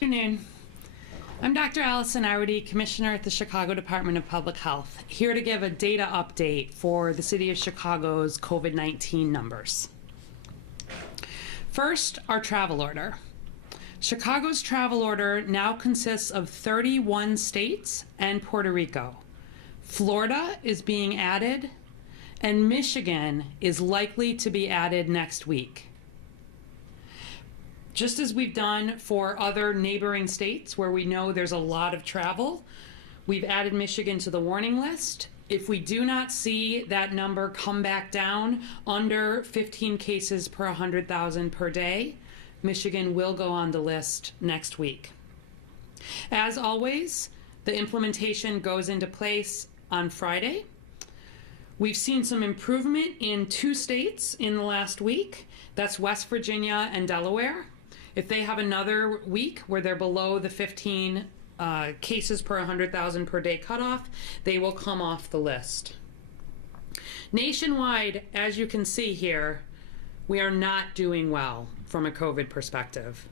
Good afternoon. I'm Dr. Allison Arwady, Commissioner at the Chicago Department of Public Health, here to give a data update for the City of Chicago's COVID-19 numbers. First, our travel order. Chicago's travel order now consists of 31 states and Puerto Rico. Florida is being added, and Michigan is likely to be added next week. Just as we've done for other neighboring states where we know there's a lot of travel, we've added Michigan to the warning list. If we do not see that number come back down under 15 cases per 100,000 per day, Michigan will go on the list next week. As always, the implementation goes into place on Friday. We've seen some improvement in 2 states in the last week. That's West Virginia and Delaware. If they have another week where they're below the 15 cases per 100,000 per day cutoff, they will come off the list. Nationwide, as you can see here, we are not doing well from a COVID perspective.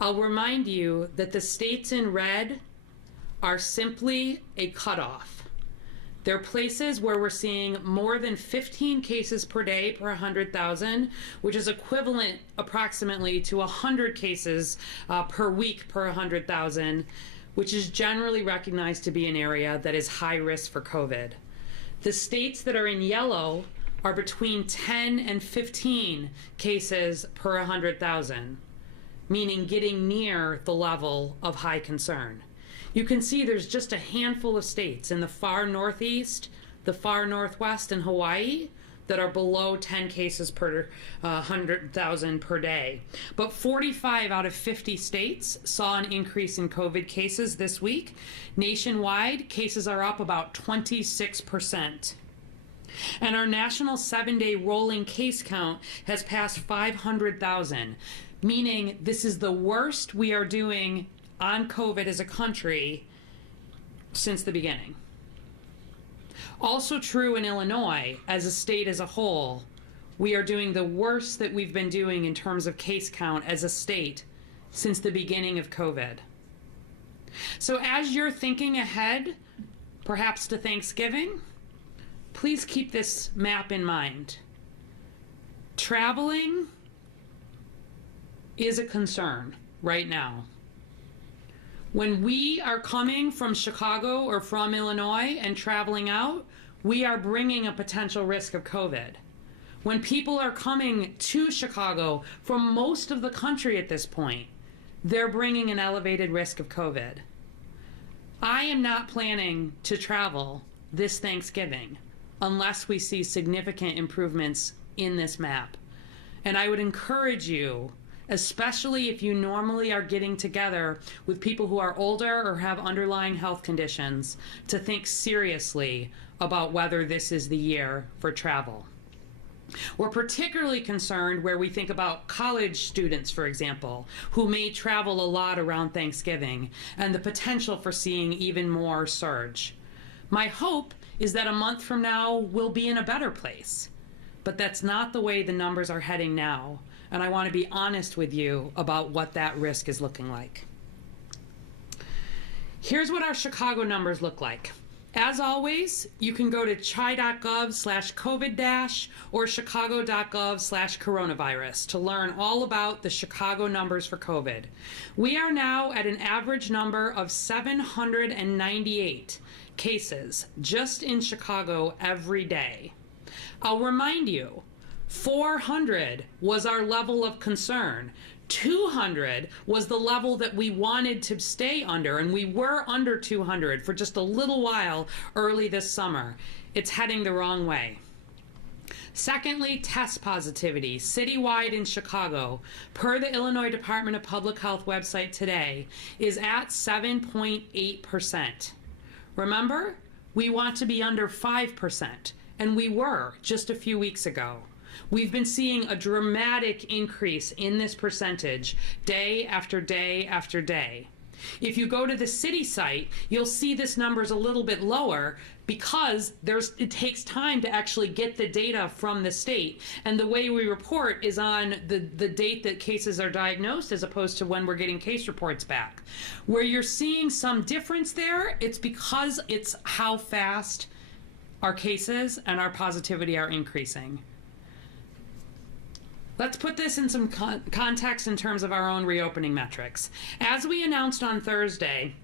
I'll remind you that the states in red are simply a cutoff. They're places where we're seeing more than 15 cases per day per 100,000, which is equivalent approximately to 100 cases per week per 100,000, which is generally recognized to be an area that is high risk for COVID. The states that are in yellow are between 10 and 15 cases per 100,000, meaning getting near the level of high concern. You can see there's just a handful of states in the far northeast, the far northwest, and Hawaii that are below 10 cases per 100,000 per day. But 45 out of 50 states saw an increase in COVID cases this week. Nationwide, cases are up about 26%. And our national 7-day rolling case count has passed 500,000, meaning this is the worst we are doing on COVID as a country since the beginning. Also true in Illinois, as a state as a whole, we are doing the worst that we've been doing in terms of case count as a state since the beginning of COVID. So as you're thinking ahead, perhaps to Thanksgiving, please keep this map in mind. Traveling is a concern right now. When we are coming from Chicago or from Illinois and traveling out, we are bringing a potential risk of COVID. When people are coming to Chicago from most of the country at this point, they're bringing an elevated risk of COVID. I am not planning to travel this Thanksgiving unless we see significant improvements in this map. And I would encourage you, especially if you normally are getting together with people who are older or have underlying health conditions, to think seriously about whether this is the year for travel. We're particularly concerned where we think about college students, for example, who may travel a lot around Thanksgiving, and the potential for seeing even more surge. My hope is that a month from now we'll be in a better place, but that's not the way the numbers are heading now. And I want to be honest with you about what that risk is looking like. Here's what our Chicago numbers look like. As always, you can go to chi.gov/COVID- or chicago.gov/coronavirus to learn all about the Chicago numbers for COVID. We are now at an average number of 798 cases just in Chicago every day. I'll remind you, 400 was our level of concern. 200 was the level that we wanted to stay under, and we were under 200 for just a little while early this summer. It's heading the wrong way. Secondly, test positivity citywide in Chicago, per the Illinois Department of Public Health website today, is at 7.8%. Remember, we want to be under 5%, and we were just a few weeks ago. We've been seeing a dramatic increase in this percentage day after day after day. If you go to the city site, you'll see this number's a little bit lower because it takes time to actually get the data from the state. And the way we report is on the date that cases are diagnosed as opposed to when we're getting case reports back. Where you're seeing some difference there, it's because it's how fast our cases and our positivity are increasing. Let's put this in some context in terms of our own reopening metrics. As we announced on Thursday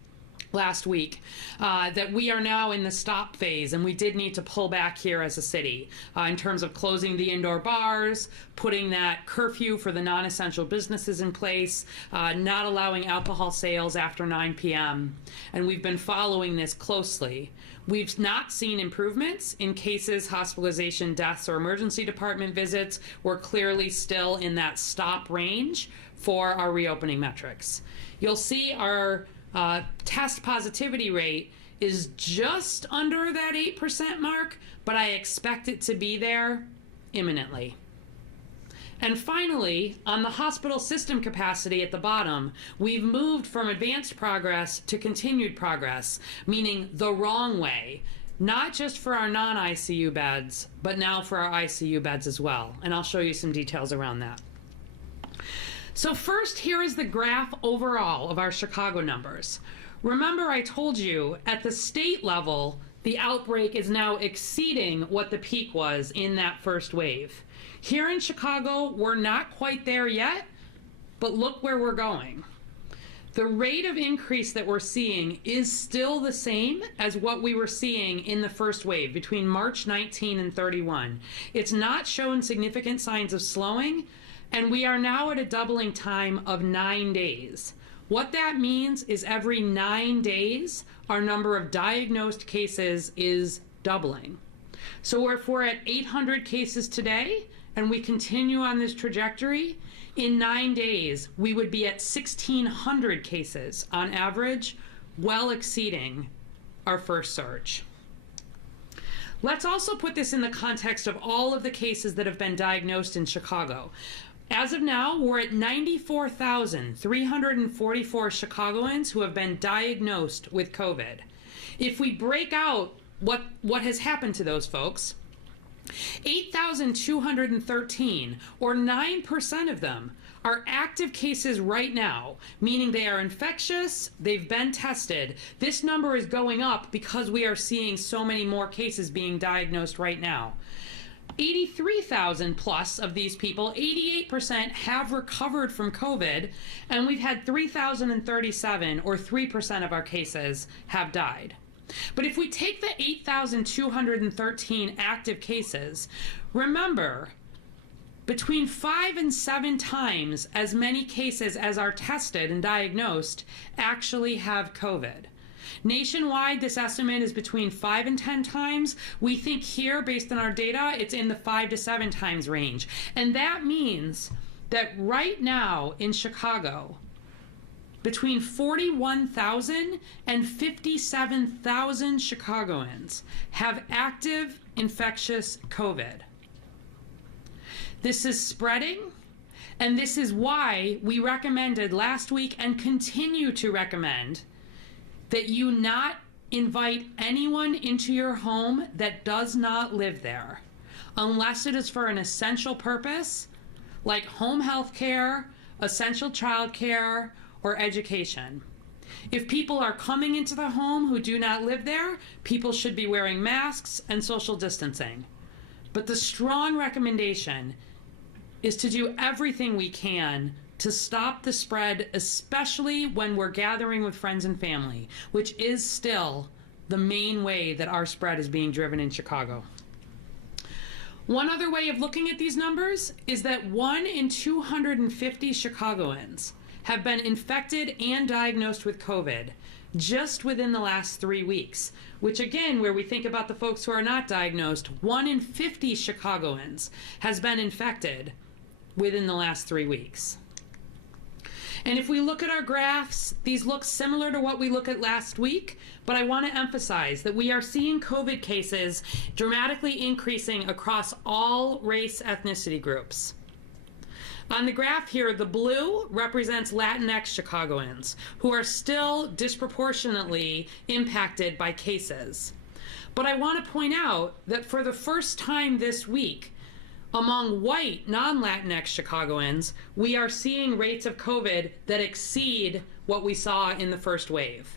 last week, that we are now in the stop phase, and we did need to pull back here as a city in terms of closing the indoor bars, putting that curfew for the non-essential businesses in place, not allowing alcohol sales after 9 p.m. And we've been following this closely. We've not seen improvements in cases, hospitalization, deaths, or emergency department visits. We're clearly still in that stop range for our reopening metrics. You'll see our test positivity rate is just under that 8% mark, but I expect it to be there imminently. And finally, on the hospital system capacity at the bottom, we've moved from advanced progress to continued progress, meaning the wrong way, not just for our non-ICU beds, but now for our ICU beds as well. And I'll show you some details around that. So first, here is the graph overall of our Chicago numbers. Remember, I told you at the state level, the outbreak is now exceeding what the peak was in that first wave. Here in Chicago, we're not quite there yet, but look where we're going. The rate of increase that we're seeing is still the same as what we were seeing in the first wave between March 19 and 31. It's not shown significant signs of slowing, and we are now at a doubling time of 9 days. What that means is every 9 days, our number of diagnosed cases is doubling. So if we're at 800 cases today, and we continue on this trajectory, in 9 days, we would be at 1,600 cases on average, well exceeding our first surge. Let's also put this in the context of all of the cases that have been diagnosed in Chicago. As of now, we're at 94,344 Chicagoans who have been diagnosed with COVID. If we break out what has happened to those folks, 8,213, or 9% of them, are active cases right now, meaning they are infectious, they've been tested. This number is going up because we are seeing so many more cases being diagnosed right now. 83,000 plus of these people, 88%, have recovered from COVID, and we've had 3,037, or 3% of our cases, have died. But if we take the 8,213 active cases, remember, between 5 and 7 times as many cases as are tested and diagnosed actually have COVID. Nationwide, this estimate is between 5 and 10 times. We think here, based on our data, it's in the 5 to 7 times range. And that means that right now in Chicago, between 41,000 and 57,000 Chicagoans have active infectious COVID. This is spreading, and this is why we recommended last week and continue to recommend that you not invite anyone into your home that does not live there, unless it is for an essential purpose, like home health care, essential child care, or education. If people are coming into the home who do not live there, people should be wearing masks and social distancing. But the strong recommendation is to do everything we can to stop the spread, especially when we're gathering with friends and family, which is still the main way that our spread is being driven in Chicago. One other way of looking at these numbers is that 1 in 250 Chicagoans have been infected and diagnosed with COVID just within the last 3 weeks, which again, where we think about the folks who are not diagnosed, 1 in 50 Chicagoans has been infected within the last 3 weeks. And if we look at our graphs, these look similar to what we looked at last week, but I want to emphasize that we are seeing COVID cases dramatically increasing across all race ethnicity groups. On the graph here, the blue represents Latinx Chicagoans who are still disproportionately impacted by cases. But I want to point out that for the first time this week, among white non-Latinx Chicagoans, we are seeing rates of COVID that exceed what we saw in the first wave.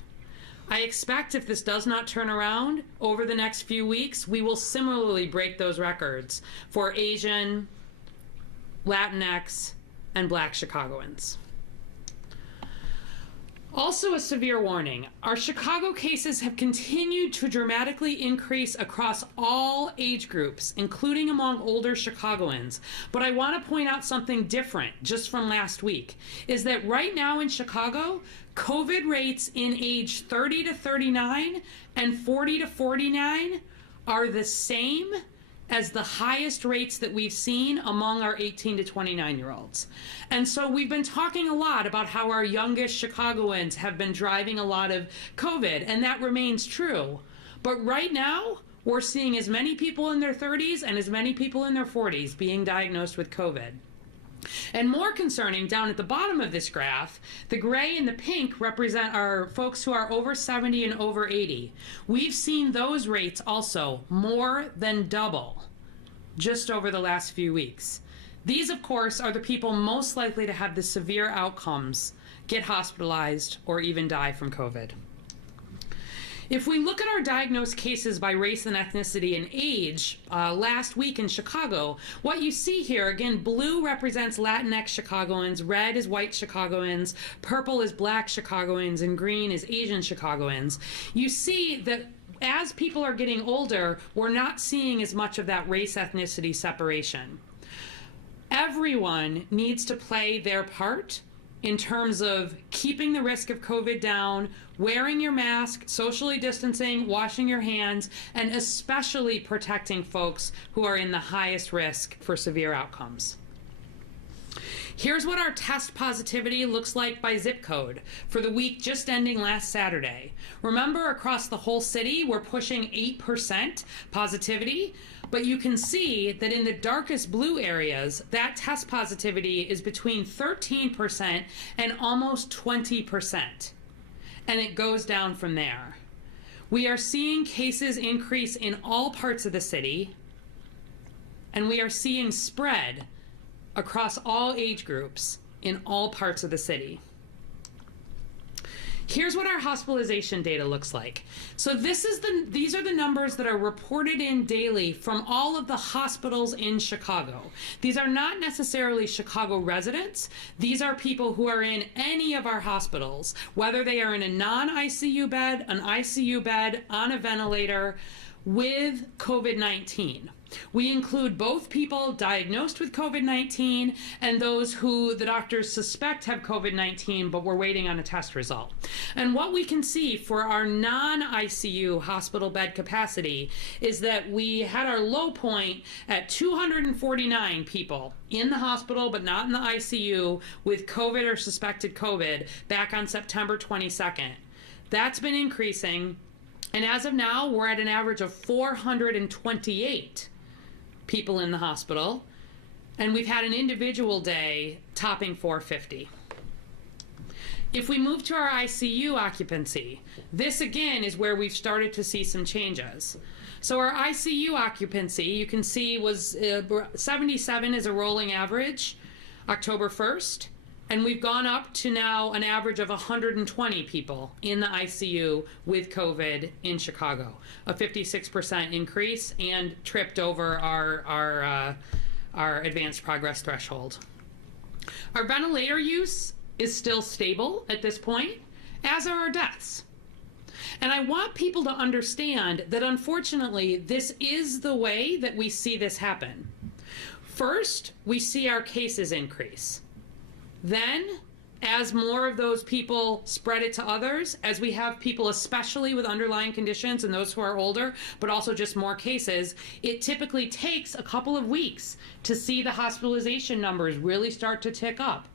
I expect if this does not turn around over the next few weeks, we will similarly break those records for Asian, Latinx, and Black Chicagoans. Also a severe warning, our Chicago cases have continued to dramatically increase across all age groups, including among older Chicagoans. But I want to point out something different just from last week, is that right now in Chicago, COVID rates in age 30 to 39 and 40 to 49 are the same as the highest rates that we've seen among our 18 to 29-year-olds. And so we've been talking a lot about how our youngest Chicagoans have been driving a lot of COVID, and that remains true. But right now, we're seeing as many people in their 30s and as many people in their 40s being diagnosed with COVID. And more concerning, down at the bottom of this graph, the gray and the pink represent our folks who are over 70 and over 80. We've seen those rates also more than double just over the last few weeks. These, of course, are the people most likely to have the severe outcomes, get hospitalized, or even die from COVID. If we look at our diagnosed cases by race and ethnicity and age, last week in Chicago, what you see here, again, blue represents Latinx Chicagoans, red is white Chicagoans, purple is Black Chicagoans, and green is Asian Chicagoans. You see that as people are getting older, we're not seeing as much of that race ethnicity separation. Everyone needs to play their part in terms of keeping the risk of COVID down, wearing your mask, socially distancing, washing your hands, and especially protecting folks who are in the highest risk for severe outcomes. Here's what our test positivity looks like by zip code for the week just ending last Saturday. Remember, across the whole city, we're pushing 8% positivity, but you can see that in the darkest blue areas, that test positivity is between 13% and almost 20%. And it goes down from there. We are seeing cases increase in all parts of the city, and we are seeing spread across all age groups in all parts of the city. Here's what our hospitalization data looks like. So these are the numbers that are reported in daily from all of the hospitals in Chicago. These are not necessarily Chicago residents. These are people who are in any of our hospitals, whether they are in a non-ICU bed, an ICU bed, on a ventilator, with COVID-19. We include both people diagnosed with COVID-19 and those who the doctors suspect have COVID-19, but we're waiting on a test result. And what we can see for our non-ICU hospital bed capacity is that we had our low point at 249 people in the hospital, but not in the ICU, with COVID or suspected COVID back on September 22nd. That's been increasing. And as of now, we're at an average of 428 people in the hospital, and we've had an individual day topping 450. If we move to our ICU occupancy, this again is where we've started to see some changes. So our ICU occupancy, you can see, was 77 is a rolling average, October 1st. And we've gone up to now an average of 120 people in the ICU with COVID in Chicago, a 56% increase, and tripped over our advanced progress threshold. Our ventilator use is still stable at this point, as are our deaths. And I want people to understand that unfortunately, this is the way that we see this happen. First, we see our cases increase. Then, as more of those people spread it to others, as we have people especially with underlying conditions and those who are older, but also just more cases, it typically takes a couple of weeks to see the hospitalization numbers really start to tick up.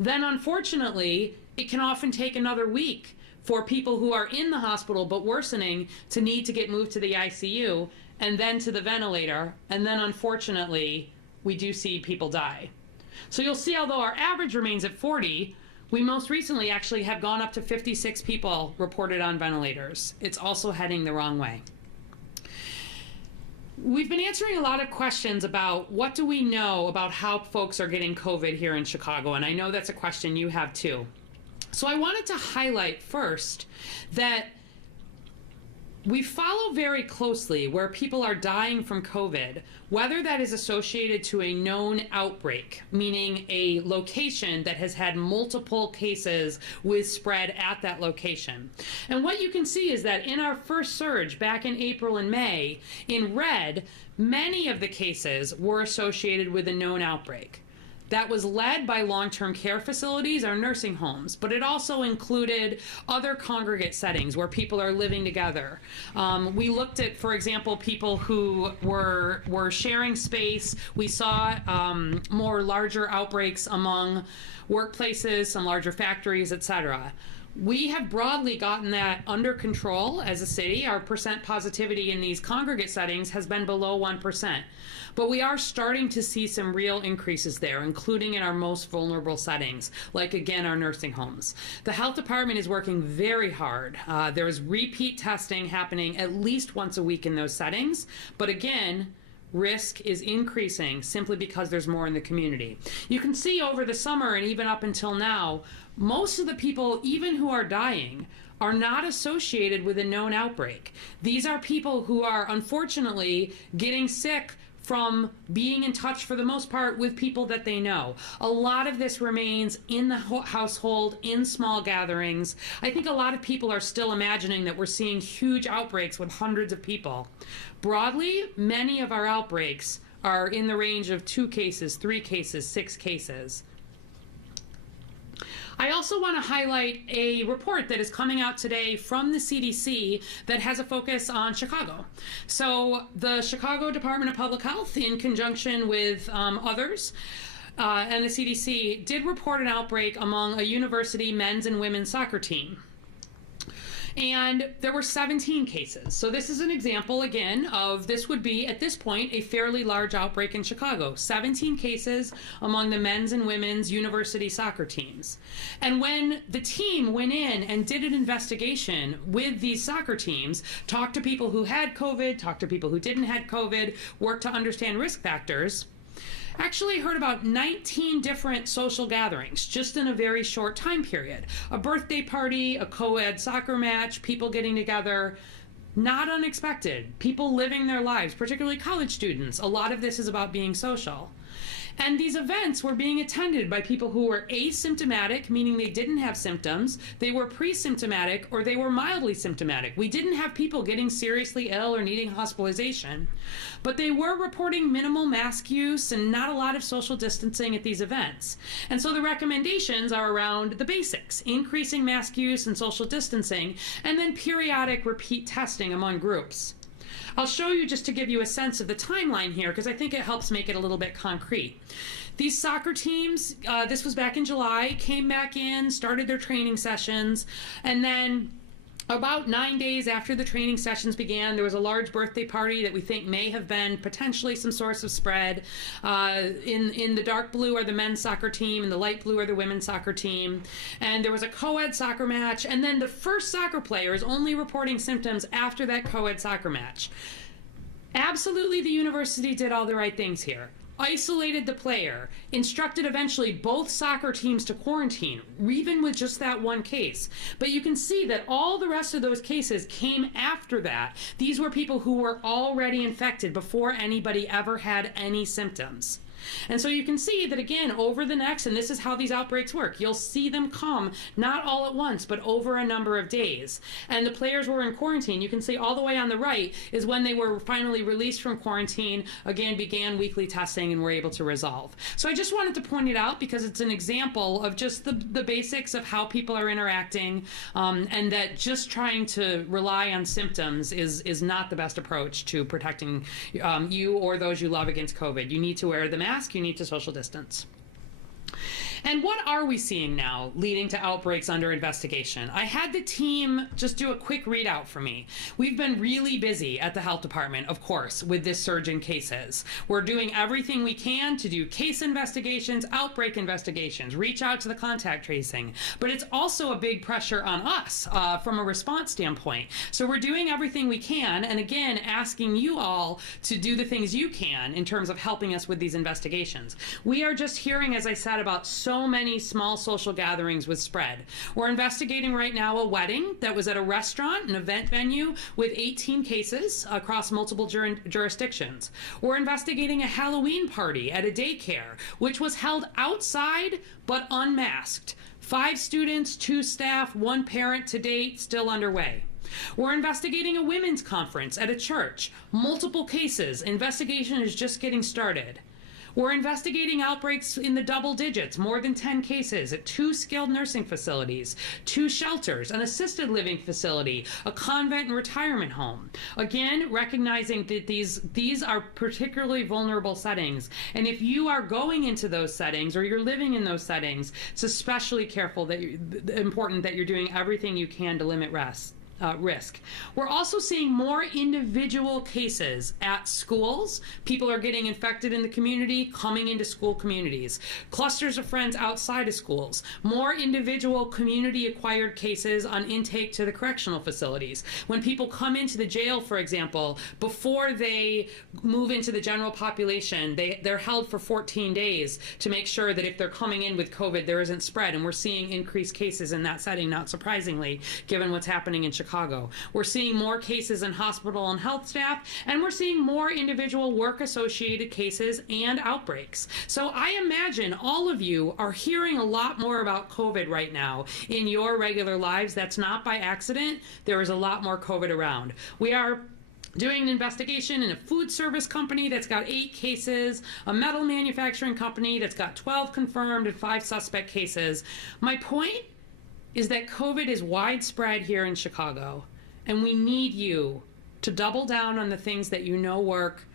Then, unfortunately, it can often take another week for people who are in the hospital but worsening to need to get moved to the ICU and then to the ventilator, and then unfortunately, we do see people die. So you'll see, although our average remains at 40, we most recently actually have gone up to 56 people reported on ventilators. It's also heading the wrong way. We've been answering a lot of questions about what do we know about how folks are getting COVID here in Chicago, and I know that's a question you have too. So I wanted to highlight first that we follow very closely where people are dying from COVID, whether that is associated to a known outbreak, meaning a location that has had multiple cases with spread at that location. And what you can see is that in our first surge back in April and May, in red, many of the cases were associated with a known outbreak. That was led by long-term care facilities or nursing homes, but it also included other congregate settings where people are living together. We looked at, for example, people who were sharing space. We saw more larger outbreaks among workplaces, some larger factories, etc. We have broadly gotten that under control as a city. Our percent positivity in these congregate settings has been below 1%. But we are starting to see some real increases there, including in our most vulnerable settings, like, again, our nursing homes. The health department is working very hard. There is repeat testing happening at least once a week in those settings. But again, risk is increasing simply because there's more in the community. You can see over the summer and even up until now, most of the people, even who are dying, are not associated with a known outbreak. These are people who are unfortunately getting sick from being in touch, for the most part, with people that they know. A lot of this remains in the household, in small gatherings. I think a lot of people are still imagining that we're seeing huge outbreaks with hundreds of people. Broadly, many of our outbreaks are in the range of 2 cases, 3 cases, 6 cases. I also want to highlight a report that is coming out today from the CDC that has a focus on Chicago. So the Chicago Department of Public Health, in conjunction with others, and the CDC, did report an outbreak among a university men's and women's soccer team. And there were 17 cases. So this is an example, again, of this would be, at this point, a fairly large outbreak in Chicago. 17 cases among the men's and women's university soccer teams. And when the team went in and did an investigation with these soccer teams, talked to people who had COVID, talked to people who didn't have COVID, worked to understand risk factors, actually heard about 19 different social gatherings just in a very short time period. A birthday party, a co-ed soccer match, people getting together. Not unexpected. People living their lives, particularly college students. A lot of this is about being social. And these events were being attended by people who were asymptomatic, meaning they didn't have symptoms, they were pre-symptomatic, or they were mildly symptomatic. We didn't have people getting seriously ill or needing hospitalization, but they were reporting minimal mask use and not a lot of social distancing at these events. And so the recommendations are around the basics: increasing mask use and social distancing, and then periodic repeat testing among groups. I'll show you just to give you a sense of the timeline here, because I think it helps make it a little bit concrete. These soccer teams, this was back in July, came back in, started their training sessions, and then about 9 days after the training sessions began, there was a large birthday party that we think may have been potentially some source of spread. In the dark blue are the men's soccer team, and the light blue are the women's soccer team. And there was a co-ed soccer match, and then the first soccer player is only reporting symptoms after that co-ed soccer match. Absolutely, the university did all the right things here. Isolated the player, instructed eventually both soccer teams to quarantine, even with just that one case. But you can see that all the rest of those cases came after that. These were people who were already infected before anybody ever had any symptoms. And so you can see that, again, over the next, and this is how these outbreaks work, you'll see them come not all at once, but over a number of days. And the players were in quarantine. You can see all the way on the right is when they were finally released from quarantine, again, began weekly testing and were able to resolve. So I just wanted to point it out because it's an example of just the basics of how people are interacting, and that just trying to rely on symptoms is not the best approach to protecting you or those you love against COVID. You need to wear the mask, you need to social distance. And what are we seeing now leading to outbreaks under investigation? I had the team just do a quick readout for me. We've been really busy at the health department, of course, with this surge in cases. We're doing everything we can to do case investigations, outbreak investigations, reach out to the contact tracing. But it's also a big pressure on us from a response standpoint. So we're doing everything we can, and again, asking you all to do the things you can in terms of helping us with these investigations. We are just hearing, as I said, about so many small social gatherings with spread. We're investigating right now a wedding that was at a restaurant, an event venue, with 18 cases across multiple jurisdictions. We're investigating a Halloween party at a daycare, which was held outside but unmasked. 5 students, 2 staff, 1 parent to date, still underway. We're investigating a women's conference at a church. Multiple cases. Investigation is just getting started. We're investigating outbreaks in the double digits, more than 10 cases at 2 skilled nursing facilities, 2 shelters, an assisted living facility, a convent and retirement home. Again, recognizing that these are particularly vulnerable settings. And if you are going into those settings or you're living in those settings, it's especially important that you're doing everything you can to limit risk. We're also seeing more individual cases at schools. People are getting infected in the community, coming into school communities. Clusters of friends outside of schools. More individual community-acquired cases on intake to the correctional facilities. When people come into the jail, for example, before they move into the general population, they're held for 14 days to make sure that if they're coming in with COVID, there isn't spread. And we're seeing increased cases in that setting, not surprisingly, given what's happening in Chicago. We're seeing more cases in hospital and health staff, and we're seeing more individual work-associated cases and outbreaks. So I imagine all of you are hearing a lot more about COVID right now in your regular lives. That's not by accident. There is a lot more COVID around. We are doing an investigation in a food service company that's got 8 cases, a metal manufacturing company that's got 12 confirmed and 5 suspect cases. My point is that COVID is widespread here in Chicago, and we need you to double down on the things that you know work.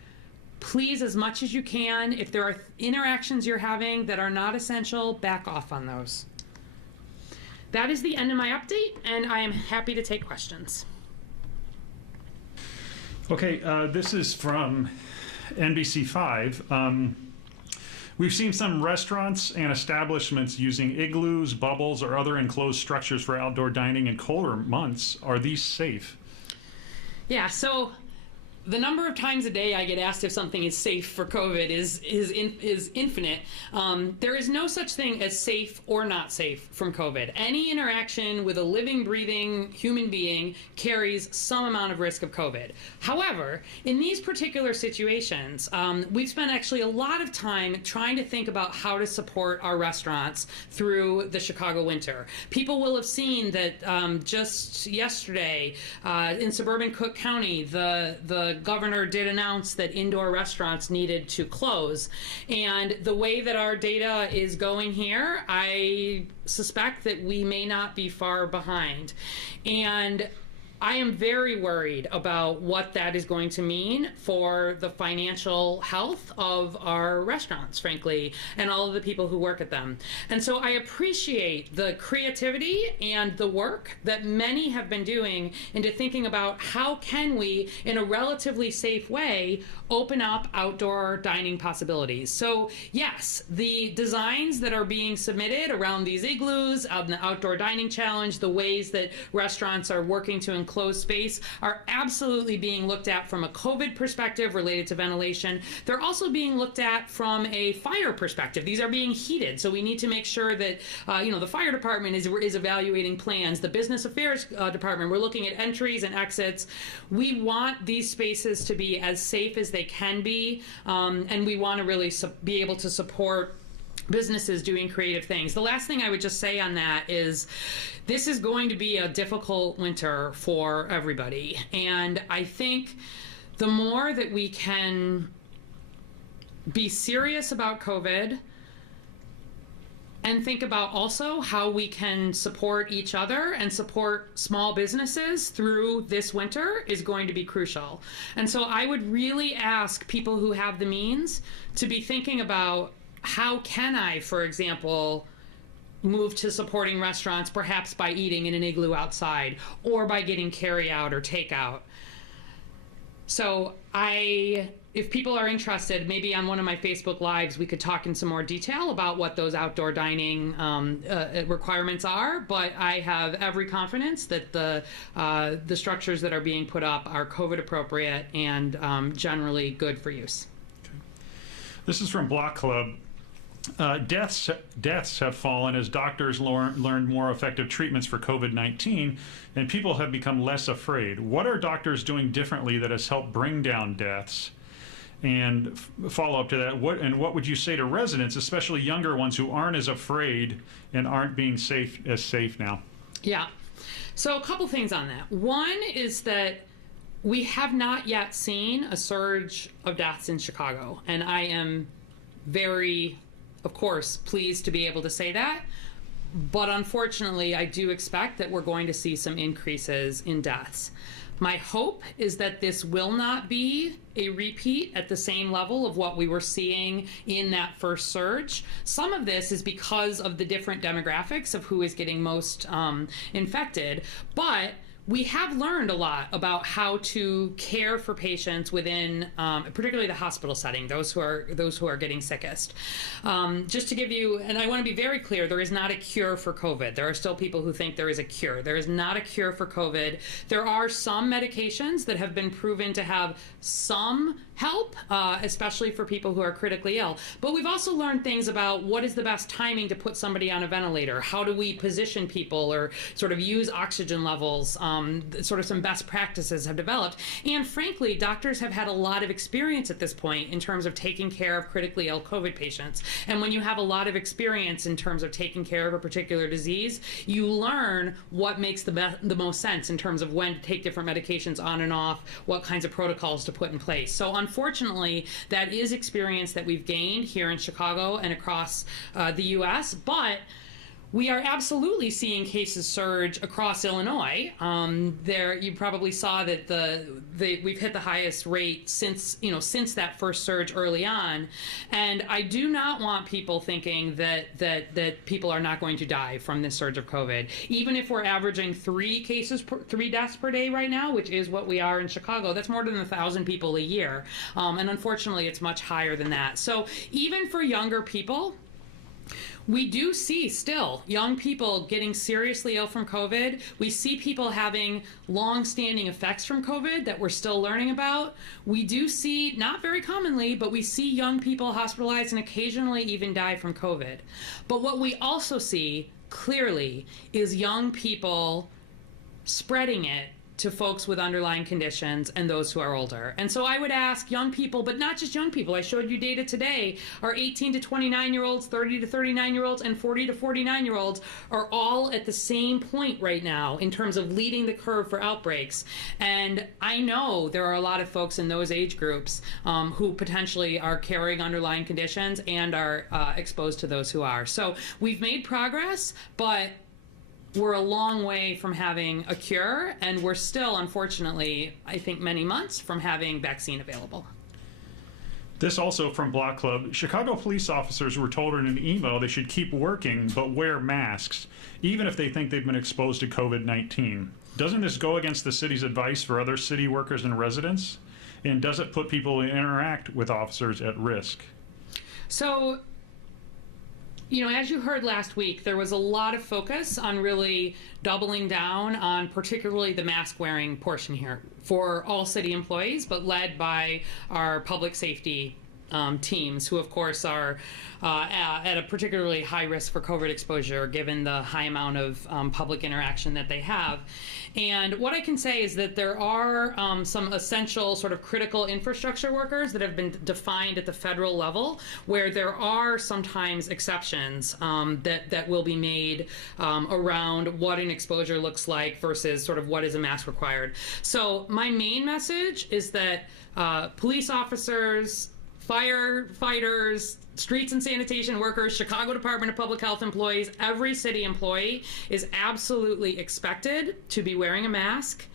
Please, as much as you can, if there are interactions you're having that are not essential, back off on those. That is the end of my update, and I am happy to take questions. Okay, this is from NBC5. We've seen some restaurants and establishments using igloos, bubbles, or other enclosed structures for outdoor dining in colder months. Are these safe? Yeah, so the number of times a day I get asked if something is safe for COVID is infinite. There is no such thing as safe or not safe from COVID. Any interaction with a living, breathing human being carries some amount of risk of COVID. However, in these particular situations, we've spent actually a lot of time trying to think about how to support our restaurants through the Chicago winter. People will have seen that just yesterday in suburban Cook County, the governor did announce that indoor restaurants needed to close. And the way that our data is going here, I suspect that we may not be far behind. And I am very worried about what that is going to mean for the financial health of our restaurants, frankly, and all of the people who work at them. And so I appreciate the creativity and the work that many have been doing into thinking about how can we, in a relatively safe way, open up outdoor dining possibilities. So yes, the designs that are being submitted around these igloos, the outdoor dining challenge, the ways that restaurants are working to enclosed space are absolutely being looked at from a COVID perspective related to ventilation. They're also being looked at from a fire perspective. These are being heated, so we need to make sure that the fire department is evaluating plans. The business affairs department, we're looking at entries and exits. We want these spaces to be as safe as they can be, and we want to really be able to support businesses doing creative things. The last thing I would just say on that is this is going to be a difficult winter for everybody. And I think the more that we can be serious about COVID and think about also how we can support each other and support small businesses through this winter is going to be crucial. And so I would really ask people who have the means to be thinking about how can I, for example, move to supporting restaurants, perhaps by eating in an igloo outside or by getting carry out or takeout. So if people are interested, maybe on one of my Facebook Lives, we could talk in some more detail about what those outdoor dining requirements are. But I have every confidence that the structures that are being put up are COVID appropriate and generally good for use. Okay. This is from Block Club. Deaths have fallen as doctors learned more effective treatments for COVID-19, and people have become less afraid. What are doctors doing differently that has helped bring down deaths? And follow up to that, what would you say to residents, especially younger ones who aren't as afraid and aren't being safe now? Yeah. So a couple things on that. One is that we have not yet seen a surge of deaths in Chicago, and I am very, of course, pleased to be able to say that. But unfortunately, I do expect that we're going to see some increases in deaths. My hope is that this will not be a repeat at the same level of what we were seeing in that first surge. Some of this is because of the different demographics of who is getting most infected, but we have learned a lot about how to care for patients within, particularly the hospital setting, those who are getting sickest. Just to give you, and I want to be very clear, there is not a cure for COVID. There are still people who think there is a cure. There is not a cure for COVID. There are some medications that have been proven to have some help, especially for people who are critically ill. But we've also learned things about what is the best timing to put somebody on a ventilator. How do we position people or sort of use oxygen levels? Sort of some best practices have developed. And frankly, doctors have had a lot of experience at this point in terms of taking care of critically ill COVID patients. And when you have a lot of experience in terms of taking care of a particular disease, you learn what makes the most sense in terms of when to take different medications on and off, what kinds of protocols to put in place. So unfortunately, that is experience that we've gained here in Chicago and across the U.S., but we are absolutely seeing cases surge across Illinois. You probably saw that we've hit the highest rate since that first surge early on, and I do not want people thinking that people are not going to die from this surge of COVID. Even if we're averaging 3 deaths per day right now, which is what we are in Chicago, that's more than 1,000 people a year, and unfortunately, it's much higher than that. So even for younger people, we do see still young people getting seriously ill from COVID. We see people having long-standing effects from COVID that we're still learning about. We do see, not very commonly, but we see young people hospitalized and occasionally even die from COVID. But what we also see clearly is young people spreading it to folks with underlying conditions and those who are older. And so I would ask young people, but not just young people, I showed you data today, our 18 to 29-year-olds, 30 to 39-year-olds, and 40 to 49-year-olds are all at the same point right now in terms of leading the curve for outbreaks. And I know there are a lot of folks in those age groups who potentially are carrying underlying conditions and are exposed to those who are. So we've made progress, but we're a long way from having a cure, and we're still, unfortunately, I think many months from having vaccine available. This also from Block Club. Chicago police officers were told in an email they should keep working but wear masks, even if they think they've been exposed to COVID-19. Doesn't this go against the city's advice for other city workers and residents? And does it put people who interact with officers at risk? So, as you heard last week, there was a lot of focus on really doubling down on particularly the mask wearing portion here for all city employees, but led by our public safety teams, who of course are at a particularly high risk for COVID exposure given the high amount of public interaction that they have. And what I can say is that there are some essential sort of critical infrastructure workers that have been defined at the federal level, where there are sometimes exceptions that will be made around what an exposure looks like versus sort of what is a mask required. So my main message is that police officers, firefighters, streets and sanitation workers, Chicago Department of Public Health employees, every city employee is absolutely expected to be wearing a mask.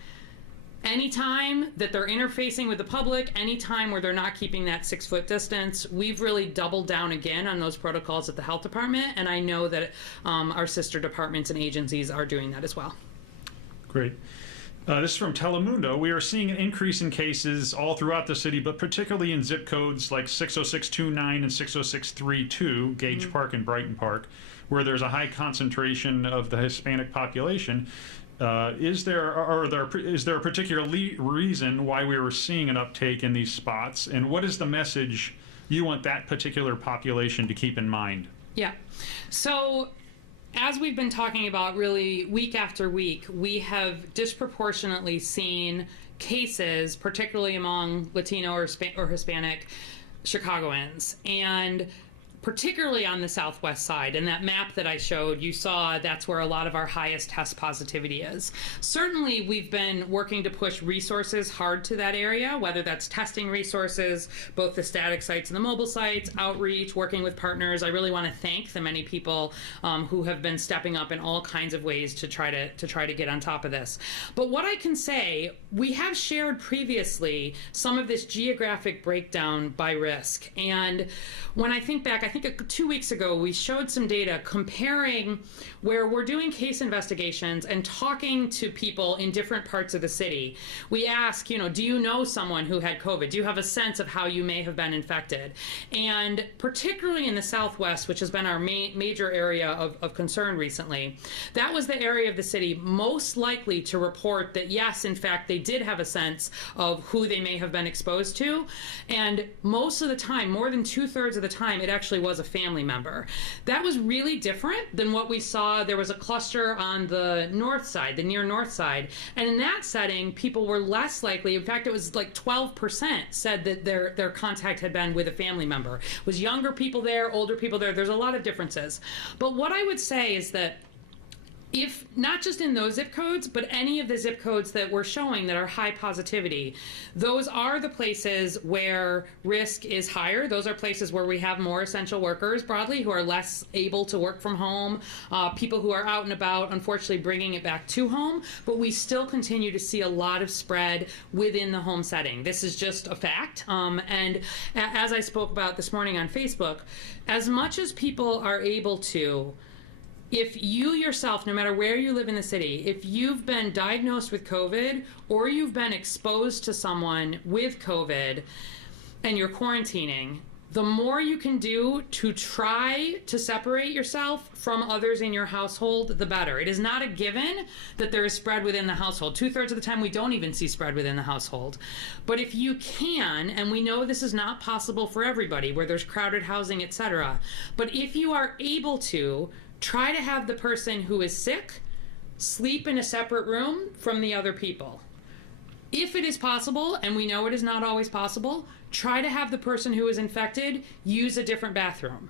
anytime that they're interfacing with the public, anytime where they're not keeping that 6-foot distance, we've really doubled down again on those protocols at the health department, and I know that our sister departments and agencies are doing that as well. Great. This is from Telemundo. We are seeing an increase in cases all throughout the city, but particularly in zip codes like 60629 and 60632, Gage Park and Brighton Park, where there's a high concentration of the Hispanic population. Is there a particular reason why we were seeing an uptake in these spots, and what is the message you want that particular population to keep in mind? Yeah. So, as we've been talking about really week after week, we have disproportionately seen cases, particularly among Latino or Hispanic Chicagoans, and particularly on the southwest side. And that map that I showed, you saw that's where a lot of our highest test positivity is. Certainly, we've been working to push resources hard to that area, whether that's testing resources, both the static sites and the mobile sites, outreach, working with partners. I really want to thank the many people who have been stepping up in all kinds of ways to try to get on top of this. But what I can say, we have shared previously some of this geographic breakdown by risk. And when I think back, I think 2 weeks ago, we showed some data comparing where we're doing case investigations and talking to people in different parts of the city. We ask, do you know someone who had COVID? Do you have a sense of how you may have been infected? And particularly in the Southwest, which has been our major area of concern recently, that was the area of the city most likely to report that, yes, in fact, they did have a sense of who they may have been exposed to. And most of the time, more than 2/3 of the time, it actually was a family member. That was really different than what we saw. There was a cluster on the north side, the near north side, and in that setting, people were less likely. In fact, it was like 12% said that their contact had been with a family member. It was younger people there, older people there. There's a lot of differences. But what I would say is that if not just in those zip codes, but any of the zip codes that we're showing that are high positivity, those are the places where risk is higher. Those are places where we have more essential workers broadly who are less able to work from home, people who are out and about, unfortunately bringing it back to home, but we still continue to see a lot of spread within the home setting. This is just a fact. And as I spoke about this morning on Facebook, as much as people are able to, if you yourself, no matter where you live in the city, if you've been diagnosed with COVID or you've been exposed to someone with COVID and you're quarantining, the more you can do to try to separate yourself from others in your household, the better. It is not a given that there is spread within the household. 2/3 of the time, we don't even see spread within the household. But if you can, and we know this is not possible for everybody, where there's crowded housing, etc., but if you are able to, try to have the person who is sick sleep in a separate room from the other people. If it is possible, and we know it is not always possible, try to have the person who is infected use a different bathroom.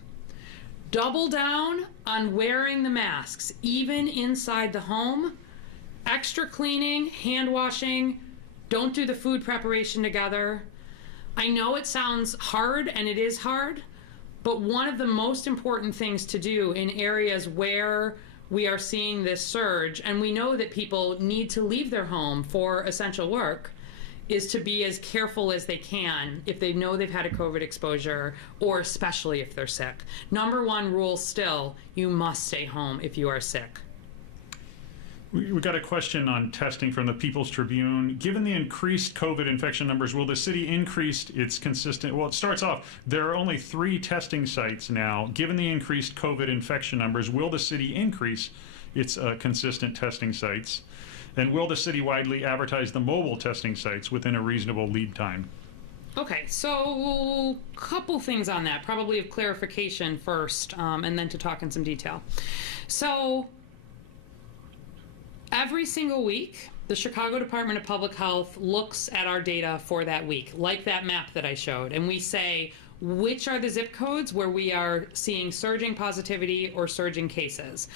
Double down on wearing the masks, even inside the home. Extra cleaning, hand washing, don't do the food preparation together. I know it sounds hard, and it is hard, but one of the most important things to do in areas where we are seeing this surge, and we know that people need to leave their home for essential work, is to be as careful as they can if they know they've had a COVID exposure, or especially if they're sick. Number one rule still, you must stay home if you are sick. We got a question on testing from the People's Tribune. Given the increased COVID infection numbers, will the city increase its consistent... Well, it starts off, there are only 3 testing sites now. Given the increased COVID infection numbers, will the city increase its consistent testing sites? And will the city widely advertise the mobile testing sites within a reasonable lead time? Okay, so a couple things on that, probably of clarification first, and then to talk in some detail. So, every single week, the Chicago Department of Public Health looks at our data for that week, like that map that I showed, and we say, which are the zip codes where we are seeing surging positivity or surging cases?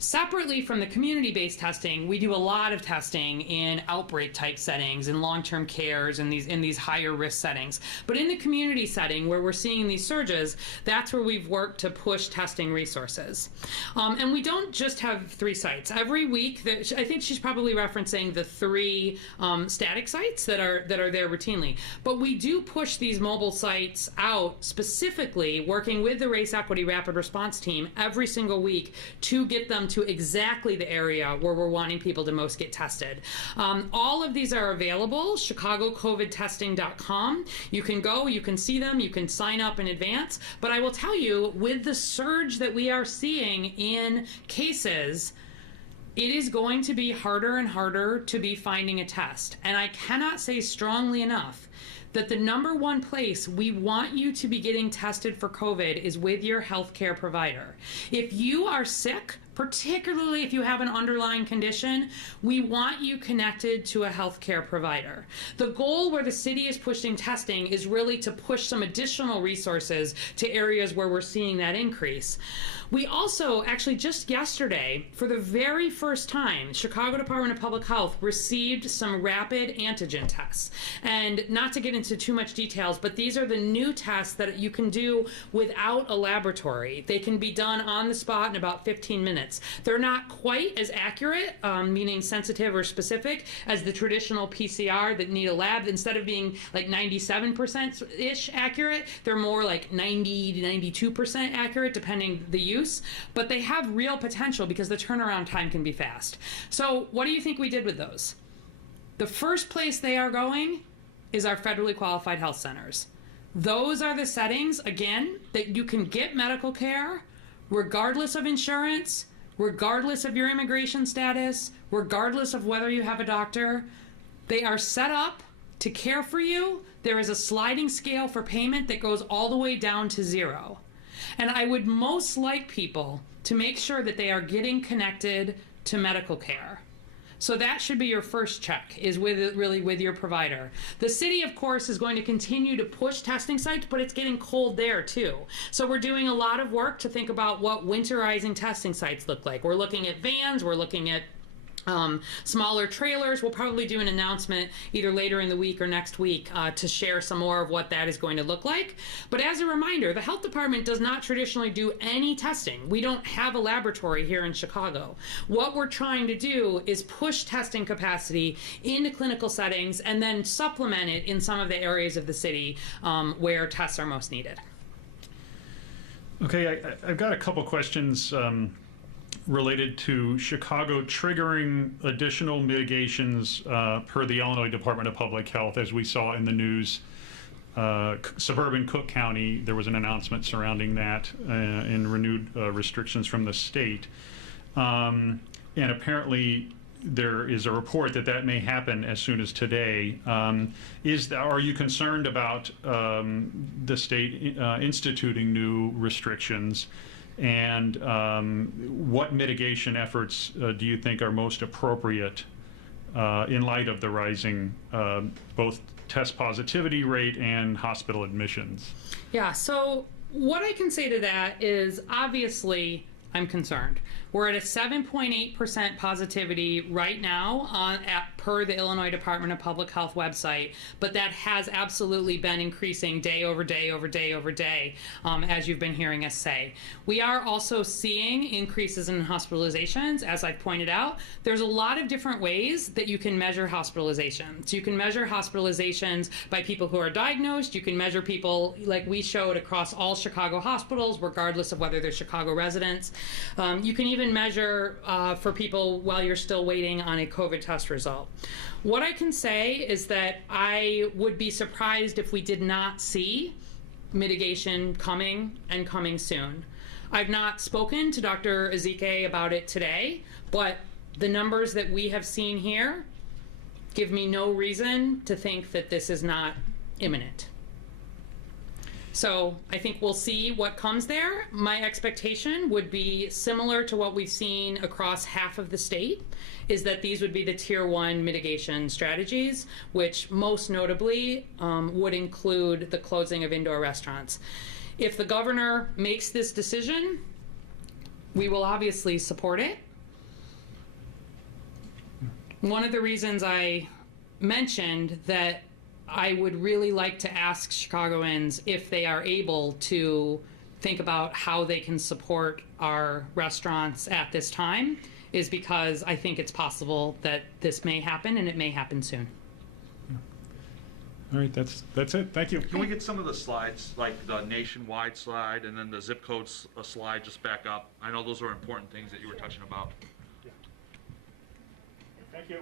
Separately from the community-based testing, we do a lot of testing in outbreak type settings, in long-term cares, in these higher risk settings. But in the community setting where we're seeing these surges, that's where we've worked to push testing resources. And we don't just have 3 sites. Every week, I think she's probably referencing the 3 static sites that are there routinely. But we do push these mobile sites out, specifically working with the Race Equity Rapid Response Team every single week to get them to exactly the area where we're wanting people to most get tested. All of these are available, chicagocovidtesting.com. You can go, you can see them, you can sign up in advance. But I will tell you, with the surge that we are seeing in cases, it is going to be harder and harder to be finding a test. And I cannot say strongly enough that the #1 place we want you to be getting tested for COVID is with your healthcare provider. If you are sick, particularly if you have an underlying condition, we want you connected to a healthcare provider. The goal where the city is pushing testing is really to push some additional resources to areas where we're seeing that increase. We also, actually just yesterday, for the very first time, Chicago Department of Public Health received some rapid antigen tests. And not to get into too much details, but these are the new tests that you can do without a laboratory. They can be done on the spot in about 15 minutes. They're not quite as accurate, meaning sensitive or specific, as the traditional PCR that need a lab. Instead of being like 97%-ish accurate, they're more like 90 to 92% accurate, depending the use. But they have real potential because the turnaround time can be fast. So what do you think we did with those? The first place they are going is our federally qualified health centers. Those are the settings, again, that you can get medical care regardless of insurance, regardless of your immigration status, regardless of whether you have a doctor. They are set up to care for you. There is a sliding scale for payment that goes all the way down to 0. And I would most like people to make sure that they are getting connected to medical care. So that should be your first check, is really with your provider. The city, of course, is going to continue to push testing sites, but it's getting cold there too. So we're doing a lot of work to think about what winterizing testing sites look like. We're looking at vans, we're looking at smaller trailers. We'll probably do an announcement either later in the week or next week to share some more of what that is going to look like. But as a reminder, the health department does not traditionally do any testing. We don't have a laboratory here in Chicago. What we're trying to do is push testing capacity into clinical settings and then supplement it in some of the areas of the city where tests are most needed. Okay, I've got a couple questions related to Chicago triggering additional mitigations per the Illinois Department of Public Health. As we saw in the news, suburban Cook County, there was an announcement surrounding that and renewed restrictions from the state. And apparently there is a report that that may happen as soon as today. Are you concerned about the state instituting new restrictions? And what mitigation efforts do you think are most appropriate in light of the rising both test positivity rate and hospital admissions? Yeah, so what I can say to that is obviously I'm concerned. We're at a 7.8% positivity right now per the Illinois Department of Public Health website, but that has absolutely been increasing day over day over day over day, as you've been hearing us say. We are also seeing increases in hospitalizations, as I've pointed out. There's a lot of different ways that you can measure hospitalizations. You can measure hospitalizations by people who are diagnosed. You can measure people like we showed across all Chicago hospitals, regardless of whether they're Chicago residents. You can even measure for people while you're still waiting on a COVID test result. What I can say is that I would be surprised if we did not see mitigation coming and coming soon. I've not spoken to Dr. Ezike about it today, but the numbers that we have seen here give me no reason to think that this is not imminent. So I think we'll see what comes there. My expectation would be similar to what we've seen across half of the state, is that these would be the tier 1 mitigation strategies, which most notably would include the closing of indoor restaurants. If the governor makes this decision, we will obviously support it. One of the reasons I mentioned that I would really like to ask Chicagoans if they are able to think about how they can support our restaurants at this time is because I think it's possible that this may happen, and it may happen soon. All right, that's it. Thank you. Can we get some of the slides, like the nationwide slide and then the zip codes slide just back up? I know those are important things that you were touching about. Thank you.